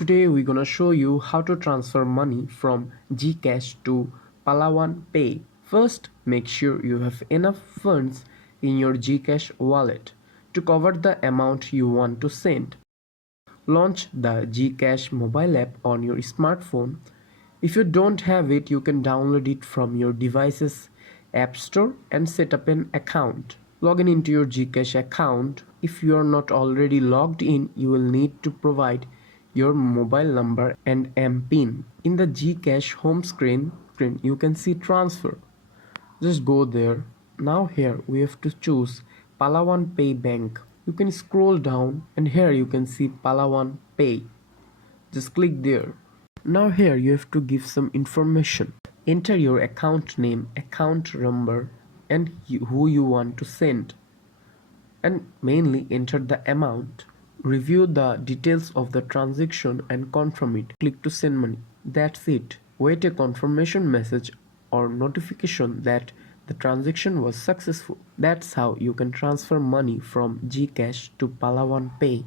Today we're gonna show you how to transfer money from Gcash to Palawan Pay. First, make sure you have enough funds in your Gcash wallet to cover the amount you want to send. Launch the Gcash mobile app on your smartphone. If you don't have it, you can download it from your device's app store and set up an account. Log in into your Gcash account. If you are not already logged in, you will need to provide your mobile number and MPIN. In the Gcash home screen, you can see transfer. Just go there. Now here we have to choose Palawan Pay Bank. You can scroll down and here you can see Palawan Pay. Just click there. Now here you have to give some information. Enter your account name, account number and who you want to send. And mainly enter the amount. Review the details of the transaction and confirm it. Click to send money. That's it. Wait a confirmation message or notification that the transaction was successful. That's how you can transfer money from Gcash to Palawan Pay.